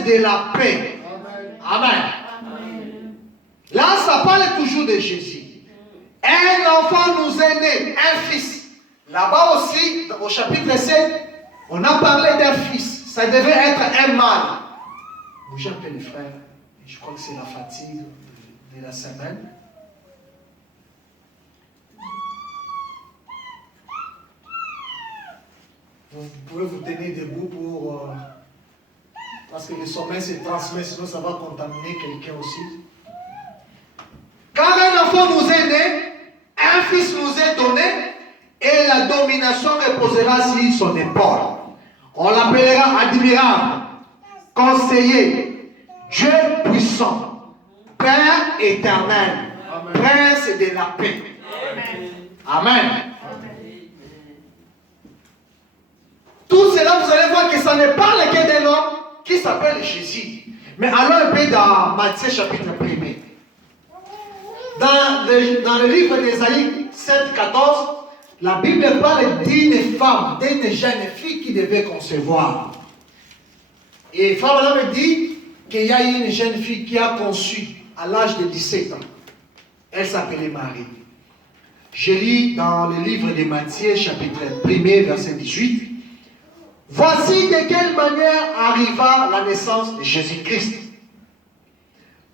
prince de la paix. Amen. Là, ça parle toujours de Jésus. Un enfant nous est né, un fils. Là-bas aussi, au chapitre 7, on a parlé d'un fils. Ça devait être un mâle. Bougez un peu les frères. Je crois que c'est la fatigue de la semaine. Vous pouvez vous tenir debout pour... parce que le sommeil se transmet, sinon ça va contaminer quelqu'un aussi. Quand un enfant nous est né, un fils nous est donné, et la domination reposera sur son épaule. On l'appellera admirable, conseiller, Dieu puissant, Père éternel, Prince de la paix. Amen. Tout cela, vous allez voir que ça ne parle que d'un homme qui s'appelle Jésus. Mais allons un peu dans Matthieu chapitre 1er. Dans le livre d'Ésaïe 7, 14, la Bible parle d'une femme, d'une jeune fille qui devait concevoir. Et Femme me dit qu'il y a une jeune fille qui a conçu à l'âge de 17 ans. Elle s'appelait Marie. Je lis dans le livre de Matthieu chapitre 1er, verset 18. Voici de quelle manière arriva la naissance de Jésus-Christ.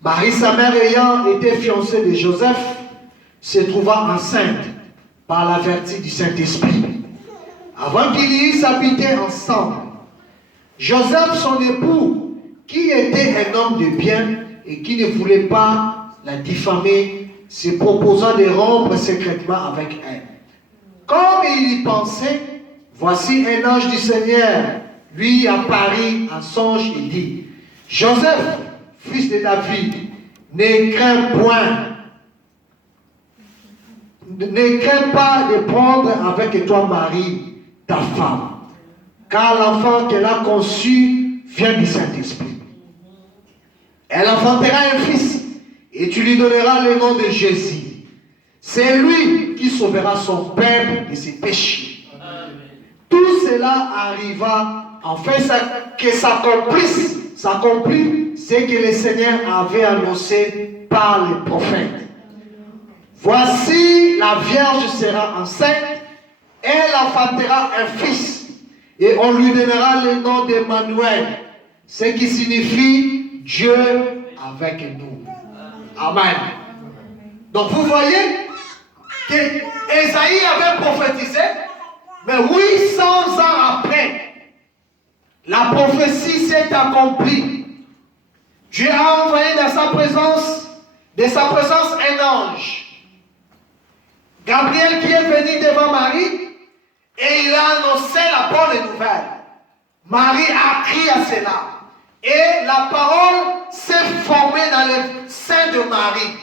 Marie, sa mère, ayant été fiancée de Joseph, se trouva enceinte par la vertu du Saint-Esprit. Avant qu'ils eussent habité ensemble, Joseph, son époux, qui était un homme de bien et qui ne voulait pas la diffamer, se proposa de rompre secrètement avec elle. Comme il y pensait, voici un ange du Seigneur lui apparut en songe et dit, Joseph, fils de David, ne crains pas de prendre avec toi Marie, ta femme, car l'enfant qu'elle a conçu vient du Saint-Esprit. Elle enfantera un fils, et tu lui donneras le nom de Jésus. C'est lui qui sauvera son peuple de ses péchés. Tout cela arriva, enfin que s'accomplisse ce que le Seigneur avait annoncé par les prophètes. Voici, la Vierge sera enceinte, elle enfantera un fils, et on lui donnera le nom d'Emmanuel, ce qui signifie Dieu avec nous. Amen. Donc vous voyez que Ésaïe avait prophétisé, mais 800 ans après, la prophétie s'est accomplie. Dieu a envoyé de sa présence un ange. Gabriel qui est venu devant Marie et il a annoncé la bonne nouvelle. Marie a crié à cela. Et la parole s'est formée dans le sein de Marie.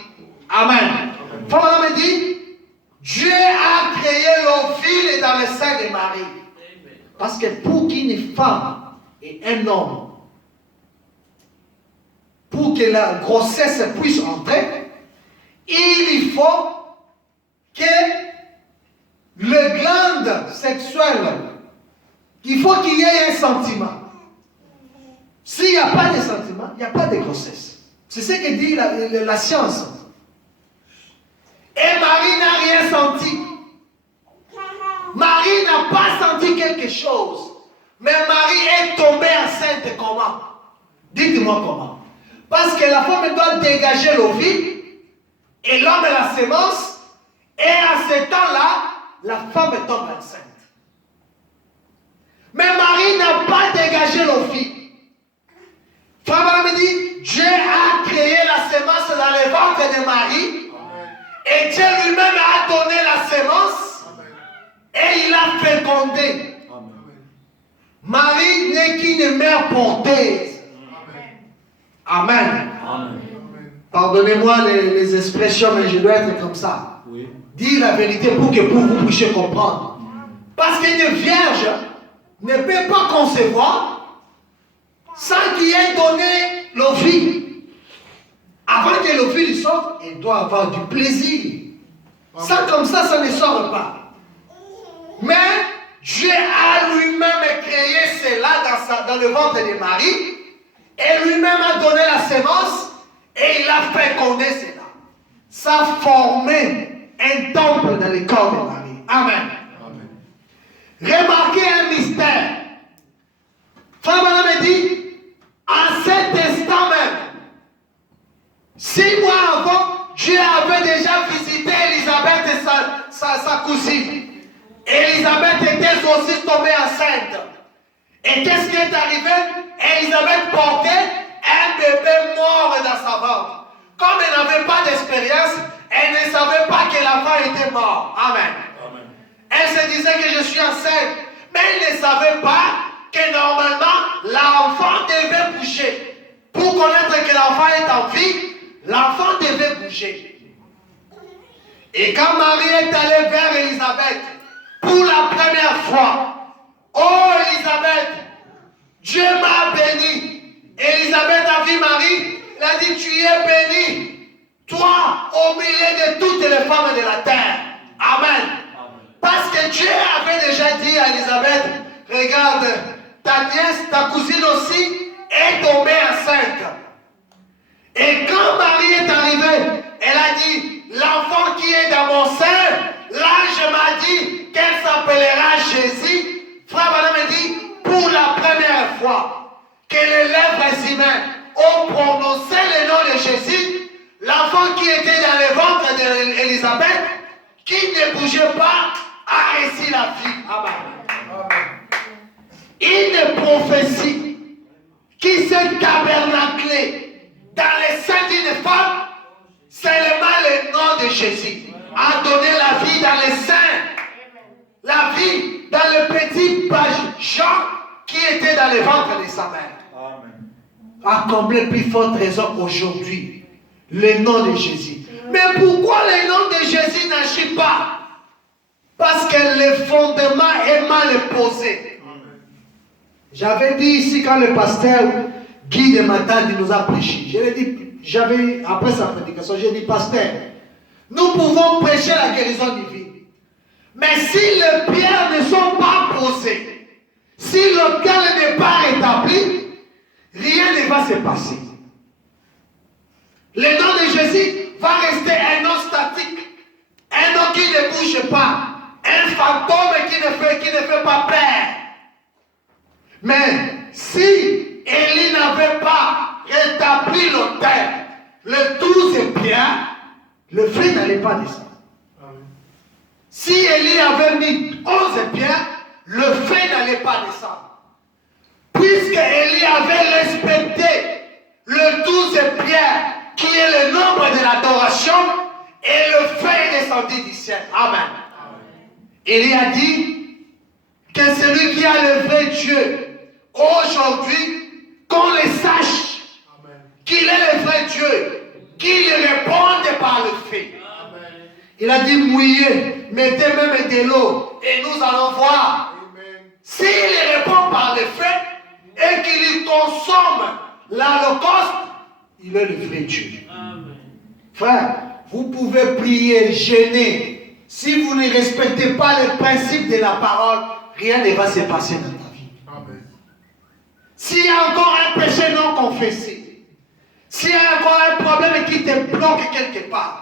Amen. Paul me dit, Dieu a créé l'ovule dans le sein de Marie. Parce que pour qu'une femme et un homme, pour que la grossesse puisse entrer, il faut que le glande sexuel, il faut qu'il y ait un sentiment. S'il n'y a pas de sentiment, il n'y a pas de grossesse. C'est ce que dit la science. Et Marie n'a rien senti. Marie n'a pas senti quelque chose. Mais Marie est tombée enceinte comment? Dites-moi comment. Parce que la femme doit dégager l'ovule et l'homme la sémence. Et à ce temps-là, la femme tombe enceinte. Mais Marie n'a pas dégagé l'ovule. Frère me dit, Dieu a créé la sémence dans le ventre de Marie. Et Dieu lui-même a donné la sémence. Et il a fécondé. Marie n'est qu'une mère porteuse. Amen. Amen. Pardonnez-moi les expressions, mais je dois être comme ça. Oui. Dis la vérité pour que vous puissiez comprendre. Parce qu'une vierge ne peut pas concevoir sans qu'il ait donné l'ovule. Avant que l'ovule sorte, elle doit avoir du plaisir. Sans comme ça ne sort pas. Mais Dieu a lui-même créé cela dans le ventre de Marie et semence et il a fécondé cela. Ça a formé un temple dans le corps de Marie. Amen. Amen. Remarquez un mystère. Frère Branham me dit, en cet instant même, 6 mois avant, Dieu avait déjà visité Élisabeth et sa cousine. Élisabeth était aussi tombée enceinte. Et qu'est-ce qui est arrivé? Élisabeth portait un bébé mort dans sa ventre. Comme elle n'avait pas d'expérience, elle ne savait pas que l'enfant était mort. Amen. Amen. Elle se disait que je suis enceinte. Mais elle ne savait pas que normalement, l'enfant devait bouger. Pour connaître que l'enfant est en vie, l'enfant devait bouger. Et quand Marie est allée vers Élisabeth, pour la première fois, oh Élisabeth, Dieu m'a béni. Élisabeth a vu Marie, elle a dit, tu es bénie, toi au milieu de toutes les femmes de la terre. Amen. Parce que Dieu avait déjà dit à Élisabeth, regarde, ta nièce, ta cousine aussi, est tombée enceinte. Et quand Marie est arrivée, elle a dit, l'enfant qui est dans mon sein, l'ange m'a dit qu'elle s'appellera Jésus. Frère Branham me dit, pour la première fois que les lèvres humaines ont prononcé le nom de Jésus, l'enfant qui était dans le ventre d'Élisabeth, qui ne bougeait pas, a reçu la vie. Amen. Une prophétie qui s'est tabernaclée dans les seins d'une femme, seulement le nom de Jésus a donné la vie dans les seins, la vie dans le petit Jean qui était dans le ventre de sa mère. Amen. A comblé plus forte raison aujourd'hui le nom de Jésus. Mais pourquoi le nom de Jésus n'agit pas? Parce que le fondement est mal posé. J'avais dit ici quand le pasteur Guy de Matadi nous a prêché, je l'ai dit, après sa prédication, j'ai dit, pasteur, nous pouvons prêcher la guérison divine. Mais si les pierres ne sont pas posées, si le cœur n'est pas rétabli, rien ne va se passer. Le nom de Jésus va rester un nom statique, un nom qui ne bouge pas, un fantôme qui ne fait pas peur. Mais si Élie n'avait pas rétabli l'autel, le 12 pierres, le feu n'allait pas descendre. Si Élie avait mis 11 pierres, le feu n'allait pas descendre. Puisque Élie avait respecté le 12 pierres, qui est le nombre de l'adoration, et le feu est descendu du ciel. Amen. Élie a dit que celui qui a le vrai Dieu, aujourd'hui, qu'on le sache, qu'il est le vrai Dieu, qu'il réponde par le feu. Il a dit mouillez, mettez même de l'eau et nous allons voir. S'il répond par le feu et qu'il consomme l'holocauste, il est le vrai Dieu. Amen. Frère, vous pouvez prier, jeûner. Si vous ne respectez pas les principes de la parole, rien ne va se passer dans ta vie. Amen. S'il y a encore un péché non confessé, s'il y a encore un problème qui te bloque quelque part,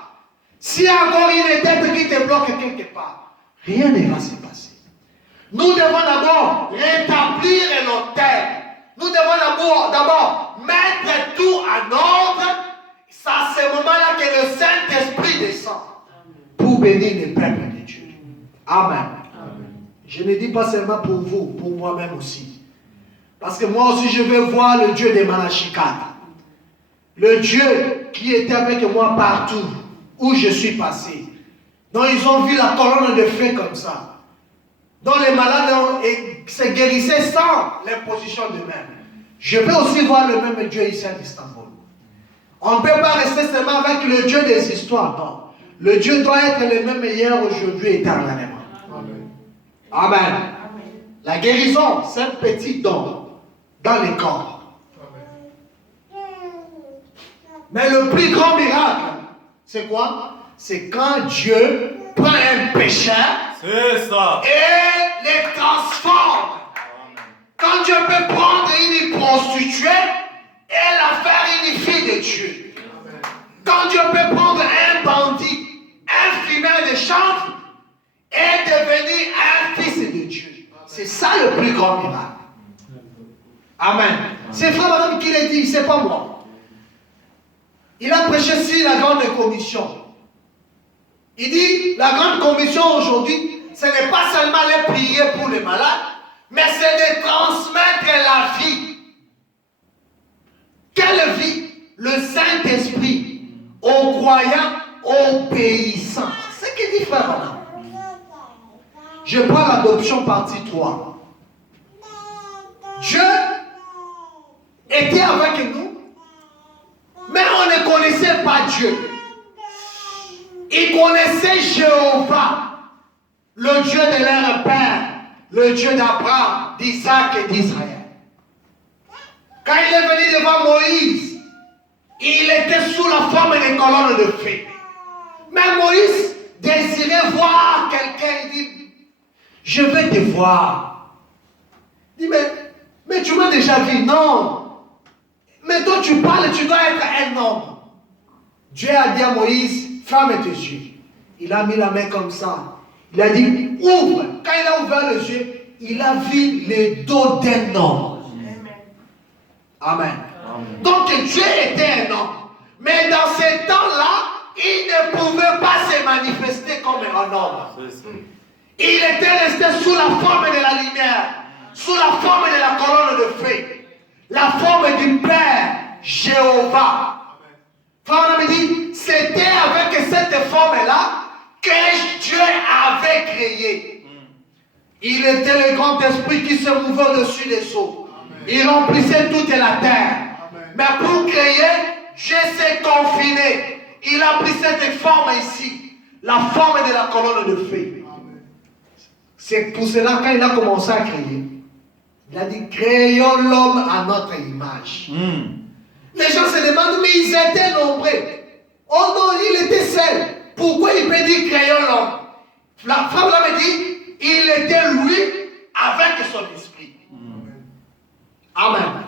s'il y a encore une tête qui te bloque quelque part, rien ne va se passer. Nous devons d'abord rétablir l'autel. Nous devons d'abord mettre tout en ordre. C'est à ce moment-là que le Saint-Esprit descend pour bénir le peuple de Dieu. Amen. Amen. Je ne dis pas seulement pour vous, pour moi-même aussi. Parce que moi aussi je veux voir le Dieu de Malachi 4. Le Dieu qui était avec moi partout où je suis passé. Donc ils ont vu la colonne de feu comme ça. Donc les malades se guérissaient sans l'imposition de main. Je veux aussi voir le même Dieu ici à Istanbul. On ne peut pas rester seulement avec le Dieu des histoires. Non. Le Dieu doit être le même hier, aujourd'hui, éternellement. Amen. Amen. Amen. La guérison, c'est un petit don dans le corps. Amen. Mais le plus grand miracle, c'est quoi? C'est quand Dieu prend un pécheur et les transforme. Quand Dieu peut prendre une prostituée et la faire une fille grand miracle. Amen. C'est frère madame qui l'a dit, c'est pas moi. Il a prêché sur la grande commission. Il dit, la grande commission aujourd'hui, ce n'est pas seulement aller prier pour les malades, mais c'est de transmettre la vie. Quelle vie? Le Saint-Esprit aux croyants, aux paysans. C'est ce qu'il dit frère madame. Je prends l'adoption partie 3. Dieu était avec nous, mais on ne connaissait pas Dieu. Il connaissait Jéhovah, le Dieu de leur père, le Dieu d'Abraham, d'Isaac et d'Israël. Quand il est venu devant Moïse, il était sous la forme d'une colonne de feu. Mais Moïse désirait voir quelqu'un. Il dit, je vais te voir. Il dit, mais tu m'as déjà vu. Non. Mais toi tu parles, tu dois être un homme. Dieu a dit à Moïse, ferme tes yeux. Il a mis la main comme ça. Il a dit, ouvre. Quand il a ouvert les yeux, il a vu le dos d'un homme. Amen. Amen. Donc Dieu était un homme. Mais dans ce temps-là, il ne pouvait pas se manifester comme un homme. Il était resté sous la forme de la lumière, sous la forme de la colonne de feu, la forme du Père Jéhovah. Frère me dit, c'était avec cette forme-là que Dieu avait créé. Il était le grand esprit qui se mouvait au-dessus des eaux. Il remplissait toute la terre. Mais pour créer, Dieu s'est confiné. Il a pris cette forme ici, la forme de la colonne de feu. C'est pour cela quand il a commencé à créer, il a dit, créons l'homme à notre image. Les gens se demandent, mais ils étaient nombreux. Oh non, il était seul. Pourquoi il peut dire créons l'homme? La femme là me dit, il était lui avec son esprit. Amen.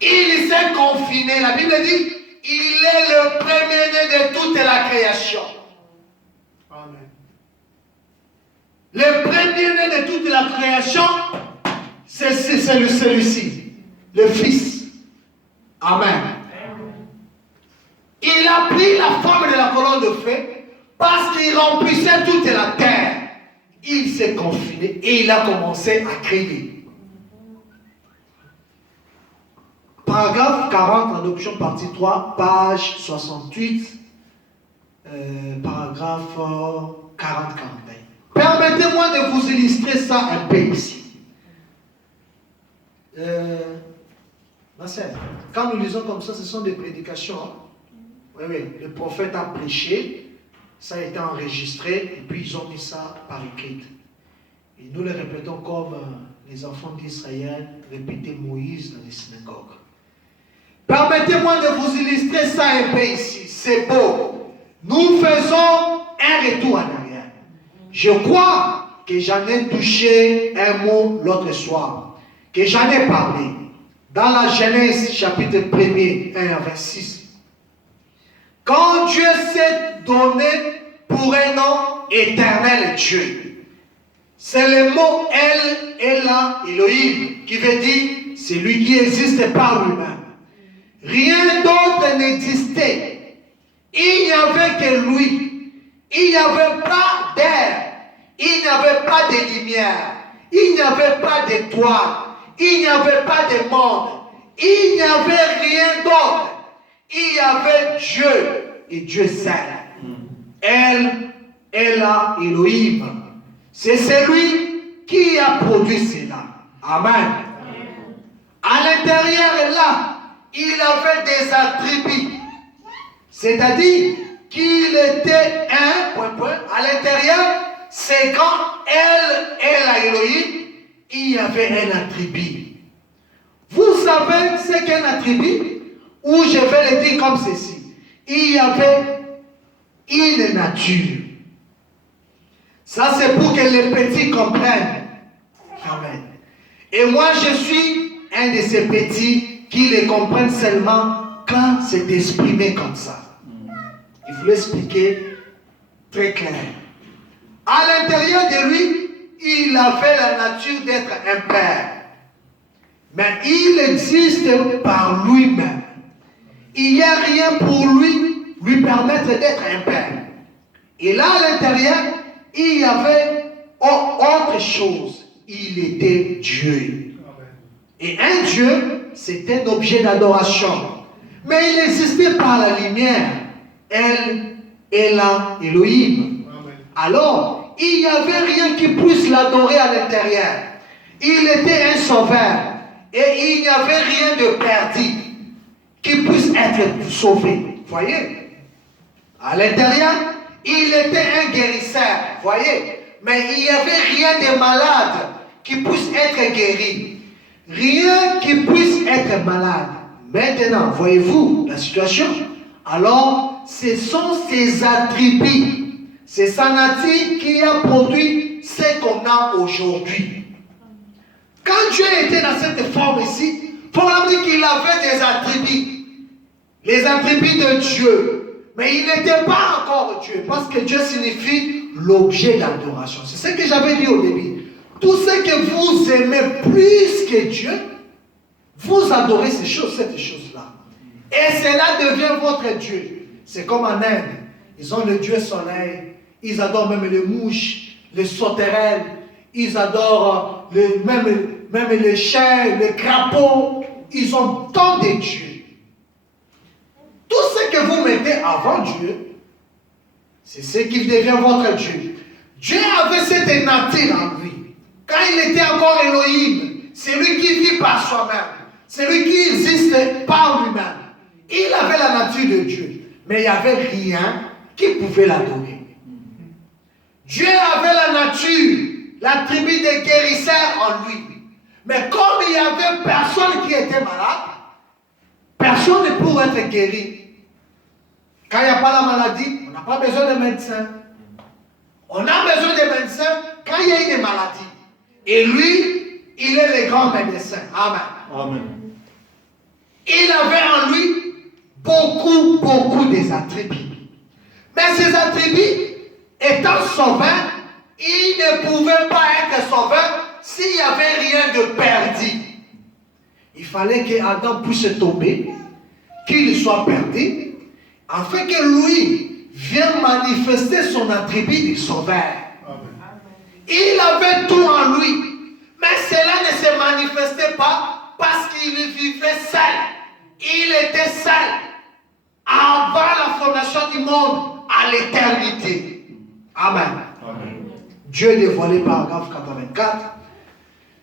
Il s'est confiné. La Bible dit, il est le premier-né de toute la création. Amen. Le premier-né de toute la création, c'est celui-ci, le Fils. Amen. Il a pris la forme de la colonne de feu parce qu'il remplissait toute la terre. Il s'est confiné et il a commencé à créer. Paragraphe 40, adoption partie 3, page 68, paragraphe 40-41. Permettez-moi de vous illustrer ça un peu ici. Ma sœur, quand nous lisons comme ça, ce sont des prédications. Hein? Oui, le prophète a prêché, ça a été enregistré, et puis ils ont mis ça par écrit. Et nous le répétons comme les enfants d'Israël répétaient Moïse dans les synagogues. Permettez-moi de vous illustrer ça un peu ici. C'est beau. Nous faisons un retour en arrière. Je crois que j'en ai touché un mot l'autre soir, que j'en ai parlé. Dans la Genèse, chapitre 1er, 1 à 26. Quand Dieu s'est donné pour un nom éternel Dieu, c'est le mot El, Ela, Elohim, qui veut dire celui qui existe par lui-même. Rien d'autre n'existait. Il n'y avait que lui. Il n'y avait pas d'air. Il n'y avait pas de lumière. Il n'y avait pas d'étoiles. Il n'y avait pas de monde. Il n'y avait rien d'autre. Il y avait Dieu. Et Dieu seul. Elle, Ela, Elohim. C'est celui qui a produit cela. Amen. À l'intérieur là, il avait des attributs. C'est-à-dire qu'il était un, à l'intérieur, c'est quand elle a Elohim, il y avait un attribut. Vous savez ce qu'est un attribut? Ou je vais le dire comme ceci. Il y avait une nature. Ça c'est pour que les petits comprennent. Amen. Et moi je suis un de ces petits qui les comprennent seulement quand c'est exprimé comme ça. Il faut l'expliquer très clair. À l'intérieur de lui, il avait la nature d'être un père. Mais il existe par lui-même. Il n'y a rien pour lui permettre d'être un père. Et là, à l'intérieur, il y avait autre chose. Il était Dieu. Et un Dieu, c'est un objet d'adoration. Mais il existait par la lumière. Elle est là, Elohim. Alors, il n'y avait rien qui puisse l'adorer à l'intérieur. Il était un sauveur. Et il n'y avait rien de perdu qui puisse être sauvé. Voyez? À l'intérieur, il était un guérisseur. Voyez? Mais il n'y avait rien de malade qui puisse être guéri. Rien qui puisse être malade. Maintenant, voyez-vous la situation? Alors, ce sont ses attributs. C'est sa nature qui a produit ce qu'on a aujourd'hui. Quand Dieu était dans cette forme ici, il faut dire qu'il avait des attributs. Les attributs de Dieu. Mais il n'était pas encore Dieu. Parce que Dieu signifie l'objet d'adoration. C'est ce que j'avais dit au début. Tout ce que vous aimez plus que Dieu, vous adorez cette chose-là. Et cela devient votre Dieu. C'est comme en Inde. Ils ont le Dieu soleil. Ils adorent même les mouches, les sauterelles. Ils adorent même les chiens, les crapauds. Ils ont tant de dieux. Tout ce que vous mettez avant Dieu, c'est ce qui devient votre Dieu. Dieu avait cette nature en lui. Quand il était encore Elohim, c'est lui qui vit par soi-même. C'est lui qui existe par lui-même. Il avait la nature de Dieu. Mais il n'y avait rien qui pouvait l'adorer. Dieu avait la nature, l'attribut de guérisseur en lui. Mais comme il n'y avait personne qui était malade, personne ne pourrait être guéri. Quand il n'y a pas la maladie, on n'a pas besoin de médecin. On a besoin de médecins quand il y a une maladie. Et lui, il est le grand médecin. Amen. Amen. Il avait en lui beaucoup des attributs. Mais ces attributs, étant sauveur, il ne pouvait pas être sauveur s'il n'y avait rien de perdu. Il fallait qu'Adam puisse tomber, qu'il soit perdu, afin que lui vienne manifester son attribut de sauveur. Il avait tout en lui, mais cela ne se manifestait pas parce qu'il vivait seul. Il était seul avant la fondation du monde à l'éternité. Amen. Amen. Dieu dévoilé, paragraphe 84.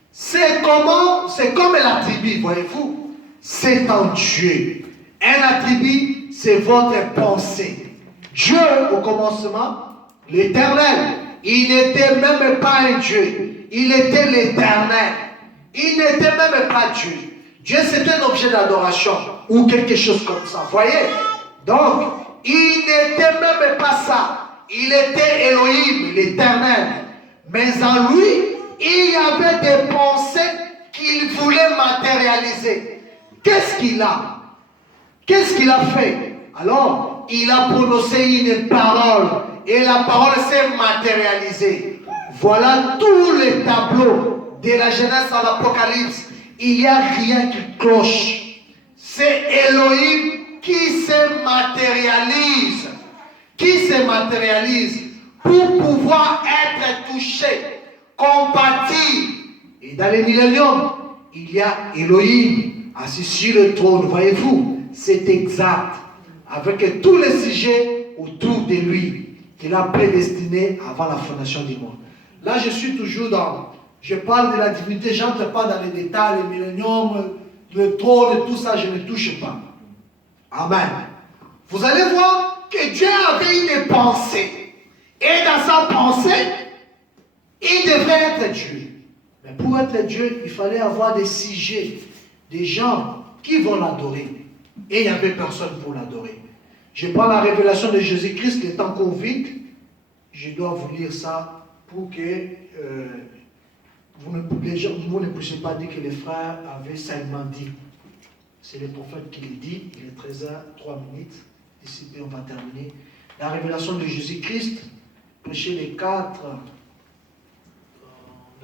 C'est comme l'attribut, voyez-vous, c'est en Dieu. Un attribut, c'est votre pensée. Dieu, au commencement, l'éternel, il n'était même pas un Dieu. Il était l'éternel. Il n'était même pas Dieu. Dieu, c'est un objet d'adoration ou quelque chose comme ça. Voyez? Donc, il n'était même pas ça. Il était Elohim, l'éternel. Mais en lui, il y avait des pensées qu'il voulait matérialiser. Qu'est-ce qu'il a? Qu'est-ce qu'il a fait? Alors, il a prononcé une parole. Et la parole s'est matérialisée. Voilà tous les tableaux de la Genèse à l'Apocalypse. Il n'y a rien qui cloche. C'est Elohim qui se matérialise. Qui se matérialise pour pouvoir être touché, compatis. Et dans les milléniums, il y a Elohim assis sur le trône. Voyez-vous, c'est exact. Avec tous les sujets autour de lui qu'il a prédestiné avant la fondation du monde. Là, je suis toujours je parle de la divinité, je n'entre pas dans les détails, les milléniums, le trône, tout ça, je ne touche pas. Amen. Vous allez voir que Dieu avait une pensée. Et dans sa pensée, il devrait être Dieu. Mais pour être Dieu, il fallait avoir des sujets, des gens qui vont l'adorer. Et il n'y avait personne pour l'adorer. Je prends la révélation de Jésus-Christ, le temps qu'on vit. Je dois vous lire ça pour que vous ne puissiez pas dire que les frères avaient seulement dit. C'est le prophète qui le dit. Il est 13h03. D'ici on va terminer. La révélation de Jésus-Christ, péché les 4.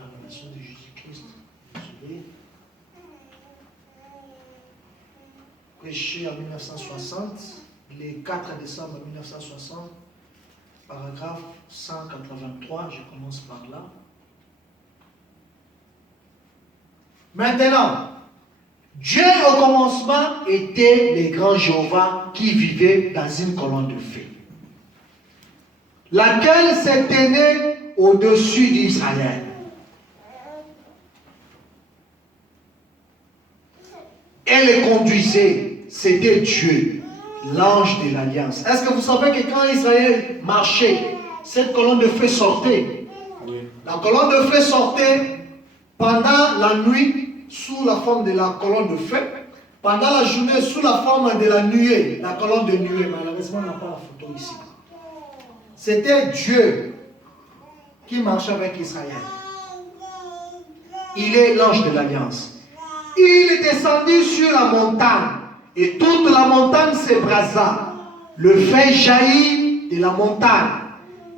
l'incarnation de Jésus-Christ. Désolé. Prêché en 1960, le 4 décembre 1960, paragraphe 183, je commence par là. Maintenant, Dieu au commencement était le grand Jéhovah qui vivait dans une colonne de feu, laquelle se tenait au-dessus d'Israël. Elle les conduisait, c'était Dieu, l'ange de l'alliance. Est-ce que vous savez que quand Israël marchait, cette colonne de feu sortait? Oui. La colonne de feu sortait pendant la nuit sous la forme de la colonne de feu, pendant la journée sous la forme de la nuée, la colonne de nuée. Malheureusement, on n'a pas la photo ici. C'était Dieu qui marchait avec Israël. Il est l'ange de l'alliance. Il est descendu sur la montagne et toute la montagne s'ébrasa. Le feu jaillit de la montagne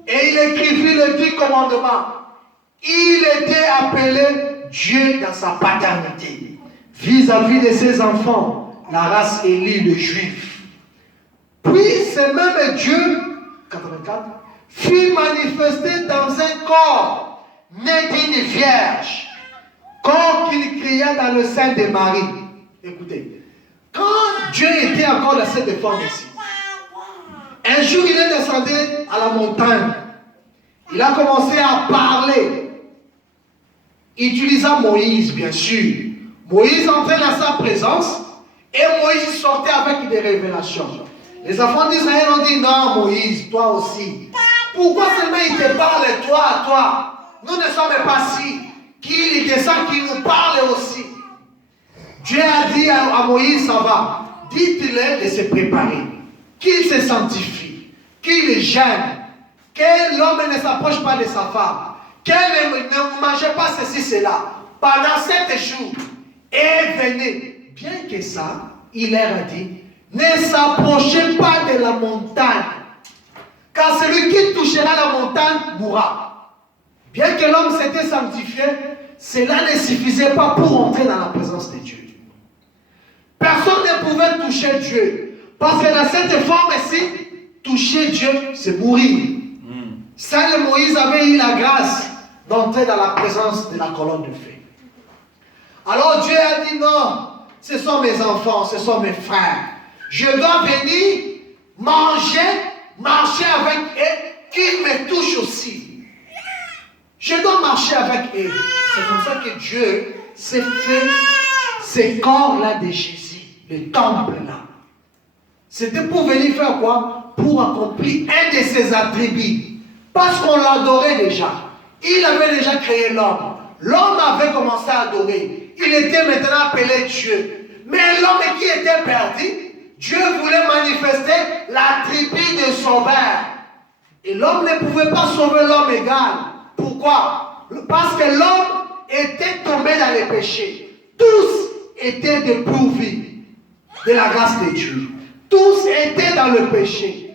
et il écrivit les 10 commandements. Il était appelé Dieu dans sa paternité vis-à-vis de ses enfants, la race élue de Juifs. Puis ce même Dieu, 84, fut manifesté dans un corps né d'une vierge, corps qu'il créa dans le sein de Marie. Écoutez, quand Dieu était encore dans cette forme ici, un jour il est descendu à la montagne, il a commencé à parler, utilisant Moïse bien sûr. Moïse entrait dans sa présence et Moïse sortait avec des révélations. Les enfants d'Israël ont dit non Moïse, toi aussi. Pourquoi seulement il te parle toi à toi? Nous ne sommes pas si. Qu'il descend, qu'il nous parle aussi. Dieu a dit à Moïse, ça va. Dites-le de se préparer. Qu'il se sanctifie. Qu'il jeûne. Que l'homme ne s'approche pas de sa femme. Qu'elle ne mangeait pas ceci, cela. Pendant 7 jours. Et venez. Bien que ça, il leur a dit, ne s'approchez pas de la montagne. Car celui qui touchera la montagne mourra. Bien que l'homme s'était sanctifié, cela ne suffisait pas pour entrer dans la présence de Dieu. Personne ne pouvait toucher Dieu. Parce que dans cette forme-ci, toucher Dieu, c'est mourir. Seul Moïse avait eu la grâce d'entrer dans la présence de la colonne de feu. Alors Dieu a dit non, ce sont mes enfants, ce sont mes frères. Je dois venir marcher avec eux, qu'ils me touchent aussi. Je dois marcher avec eux. C'est comme ça que Dieu s'est fait ces corps-là de Jésus, le temple-là. C'était pour venir faire quoi? Pour accomplir un de ses attributs. Parce qu'on l'adorait déjà. Il avait déjà créé l'homme. L'homme avait commencé à adorer. Il était maintenant appelé Dieu. Mais l'homme qui était perdu, Dieu voulait manifester l'attribut de sauveur. Et l'homme ne pouvait pas sauver l'homme égal. Pourquoi? Parce que l'homme était tombé dans les péchés. Tous étaient dépourvus de la grâce de Dieu. Tous étaient dans le péché.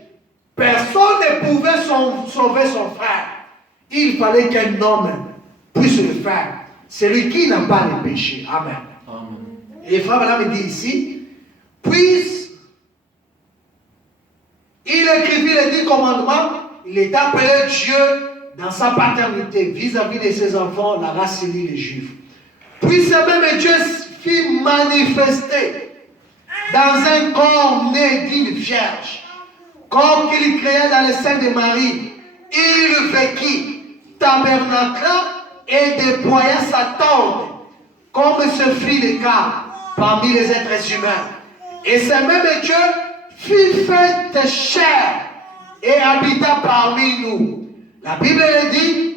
Personne ne pouvait sauver son frère. Il fallait qu'un homme puisse le faire. Celui qui n'a pas le péché. Amen. Amen. Et frère Madame dit ici, puis il écrivit les 10 commandements, il est appelé Dieu dans sa paternité vis-à-vis de ses enfants, la race élue des Juifs. Puis ce même Dieu fit manifester dans un corps né d'une vierge, corps qu'il créa dans le sein de Marie. Il vécut, tabernacla et déploya sa tente, comme ce fut le cas parmi les êtres humains. Et ce même Dieu fut fait de chair et habita parmi nous. La Bible dit,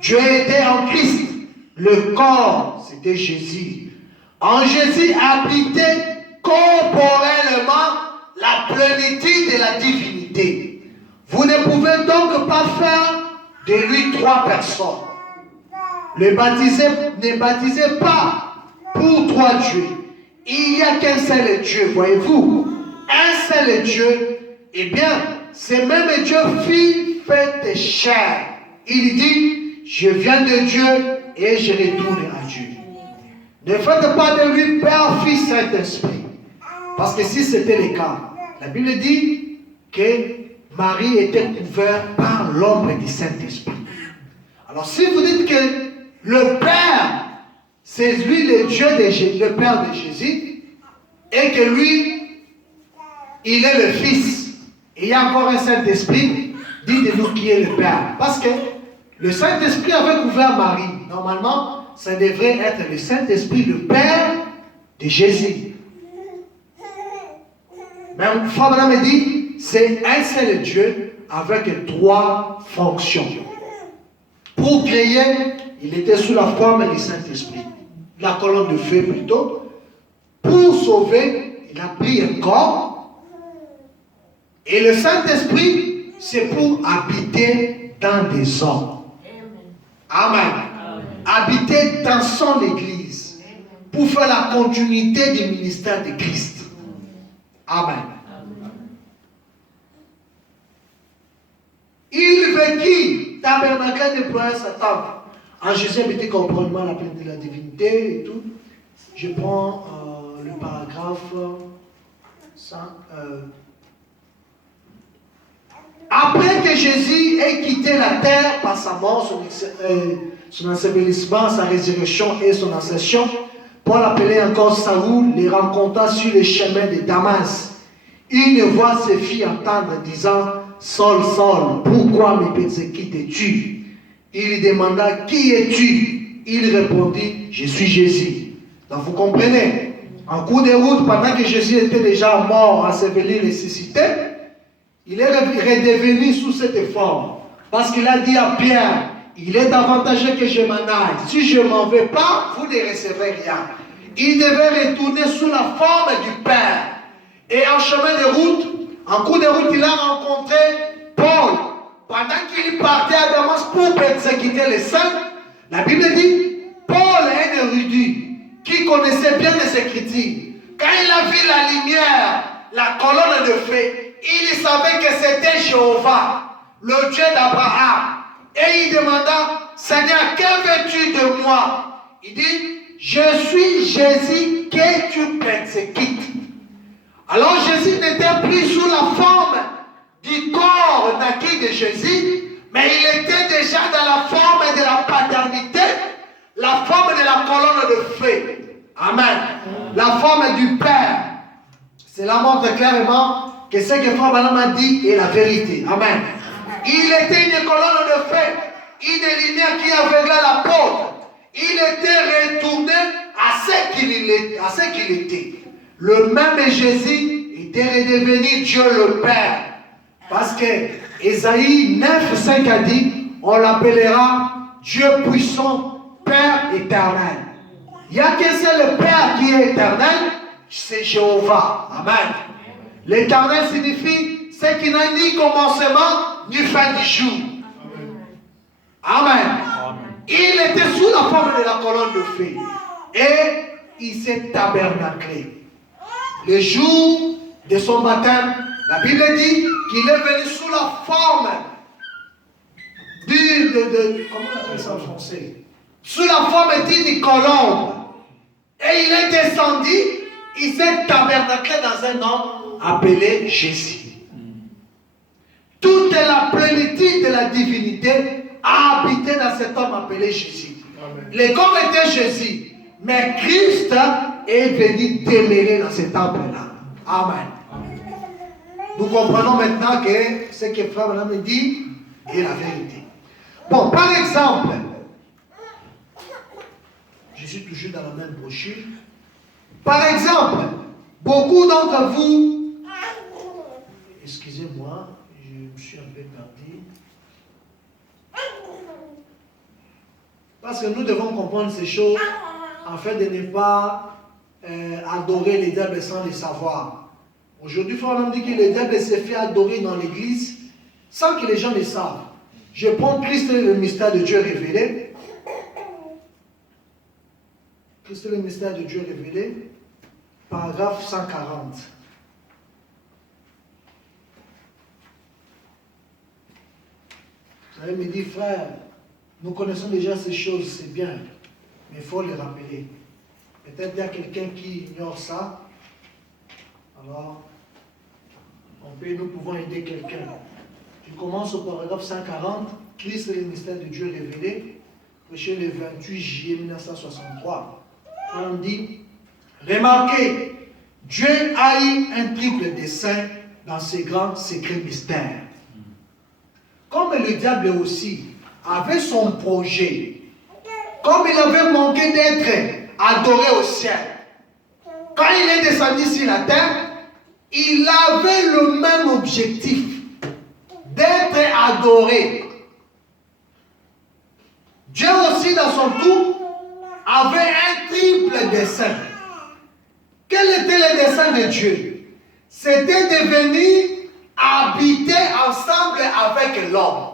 Dieu était en Christ. Le corps, c'était Jésus. En Jésus habitait corporellement la plénitude de la divinité. Vous ne pouvez donc pas faire de lui 3 personnes. Ne baptisez pas pour 3 dieux. Il n'y a qu'un seul Dieu, voyez-vous. Un seul Dieu. Eh bien, ce même Dieu fut fait de chair. Il dit, je viens de Dieu et je retourne à Dieu. Ne faites pas de lui Père, Fils, Saint-Esprit. Parce que si c'était le cas, la Bible dit que Marie était couverte par l'ombre du Saint-Esprit. Alors si vous dites que le Père, c'est lui le Dieu le Père de Jésus, et que lui, il est le Fils, et il y a encore un Saint-Esprit, dites-nous qui est le Père. Parce que le Saint-Esprit avait couvert Marie. Normalement, ça devrait être le Saint-Esprit, le Père de Jésus. Mais Frère Branham me dit, c'est un seul Dieu avec 3 fonctions. Pour créer, il était sous la forme du Saint-Esprit. La colonne de feu plutôt. Pour sauver, il a pris un corps. Et le Saint-Esprit, c'est pour habiter dans des hommes. Amen. Habiter dans son Église. Pour faire la continuité du ministère de Christ. Amen. Il vécut, tabernacle déployé sa table. En Jésus habitait complètement la pleine de la divinité et tout. Je prends le paragraphe 100. Après que Jésus ait quitté la terre par sa mort, son ensevelissement, sa résurrection et son ascension, Paul appelé encore Saoul, les rencontra sur les chemins de Damas. Une voix se fit entendre disant, Saul, Saul, pourquoi me persécutes-tu? Il lui demanda, qui es-tu? Il répondit, je suis Jésus. Donc vous comprenez, en cours de route, pendant que Jésus était déjà mort, enseveli, ressuscité, il est redevenu sous cette forme. Parce qu'il a dit à Pierre, il est avantageux que je m'en aille. Si je ne m'en vais pas, vous ne recevrez rien. Il devait retourner sous la forme du Père. Et en chemin de route, en cours de route, il a rencontré Paul. Pendant qu'il partait à Damas pour persécuter les saints, la Bible dit, Paul est un érudit qui connaissait bien les Écritures. Quand il a vu la lumière, la colonne de feu, il savait que c'était Jéhovah, le Dieu d'Abraham. Et il demanda, Seigneur, que veux-tu de moi? Il dit, je suis Jésus que tu persécutes. Alors Jésus n'était plus sous la forme du corps naquit de Jésus, mais il était déjà dans la forme de la paternité, la forme de la colonne de feu. Amen. La forme du Père. Cela montre clairement que ce que Frère Branham a dit est la vérité. Amen. Il était une colonne de feu, une lumière qui aveuglait l'apôtre. Il était retourné à ce qu'il était. Le même Jésus était redevenu Dieu le Père. Parce que Ésaïe 9:5 a dit, on l'appellera Dieu puissant, Père éternel. Il n'y a qu'un seul Père qui est éternel, c'est Jéhovah. Amen. L'éternel signifie ce qui n'a ni commencement ni fin du jour. Amen. Amen. Il était sous la forme de la colonne de feu. Et il s'est tabernaclé. Le jour de son baptême, la Bible dit qu'il est venu sous la forme comment on appelle ça en français? Sous la forme d'une colombe. Et il est descendu, il s'est tabernaclé dans un homme appelé Jésus. Toute la plénitude de la divinité a habité dans cet homme appelé Jésus. Le corps était Jésus, mais Christ est venu demeurer dans ce temple-là. Amen. Nous comprenons maintenant que ce que Frère Branham dit est la vérité. Bon, par exemple, je suis toujours dans la même brochure. Par exemple, beaucoup d'entre vous, excusez-moi, je me suis un peu perdu. Parce que nous devons comprendre ces choses afin de ne pas adorer les diables sans les savoir. Aujourd'hui, Frère Branham dit que le diable s'est fait adorer dans l'église sans que les gens le savent. Je prends Christ et le mystère de Dieu révélé. Christ et le mystère de Dieu révélé, paragraphe 140. Vous allez me dire, frère, Nous connaissons déjà ces choses, c'est bien, mais il faut les rappeler. Peut-être il y a quelqu'un qui ignore ça. Alors, nous pouvons aider quelqu'un. Tu commences au paragraphe 140, Christ est le mystère de Dieu révélé, prêché le 28 juillet 1963. On dit, remarquez, Dieu a eu un triple dessein dans ses grands secrets mystères. Comme le diable aussi avait son projet, comme il avait manqué d'être adoré au ciel, quand il est descendu sur la terre, il avait le même objectif d'être adoré. Dieu aussi, dans son tour, avait un triple dessein. Quel était le dessein de Dieu? C'était de venir habiter ensemble avec l'homme.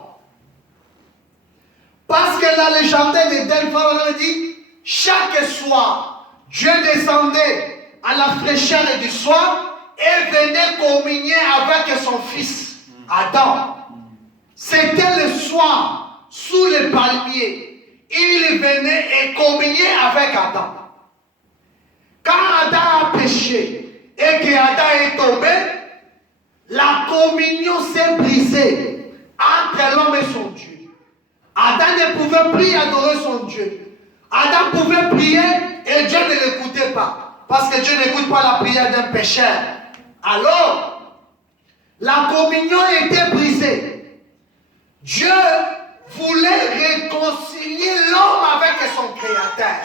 Parce que dans le jardin d'Éden, on dit, chaque soir, Dieu descendait à la fraîcheur du soir et venait communier avec son fils, Adam. C'était le soir, sous le palmier. Il venait et communiait avec Adam. Quand Adam a péché et que Adam est tombé, la communion s'est brisée entre l'homme et son Dieu. Adam ne pouvait plus adorer son Dieu. Adam pouvait prier et Dieu ne l'écoutait pas. Parce que Dieu n'écoute pas la prière d'un pécheur. Alors, la communion était brisée. Dieu voulait réconcilier l'homme avec son Créateur.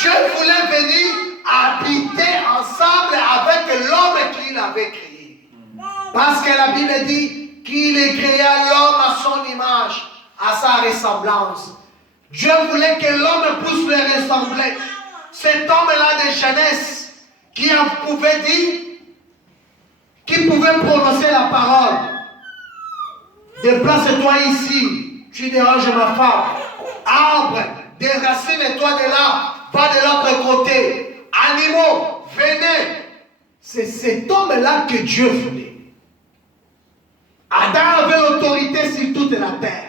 Dieu voulait venir habiter ensemble avec l'homme qu'il avait créé. Parce que la Bible dit qu'il créa l'homme à son image, à sa ressemblance. Dieu voulait que l'homme puisse le ressembler. Cet homme-là de jeunesse qui pouvait dire, qui pouvait prononcer la parole. Déplace-toi ici, tu déranges ma femme. Arbre, déracine-toi de là, va de l'autre côté. Animaux, venez. C'est cet homme-là que Dieu voulait. Adam avait l'autorité sur toute la terre.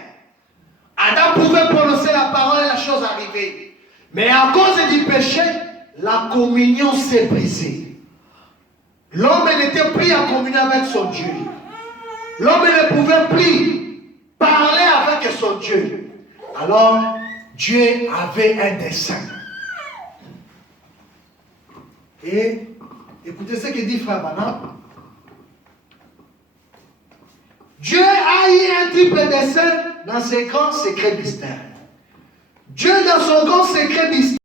Adam pouvait prononcer la parole et la chose arrivait. Mais à cause du péché, la communion s'est brisée. L'homme n'était plus en communion avec son Dieu. L'homme ne pouvait plus parler avec son Dieu. Alors, Dieu avait un dessein. Et écoutez ce que dit Frère Branham. Dieu a eu un triple dessein dans ses grands secrets mystères. Dieu, dans son grand secret mystère,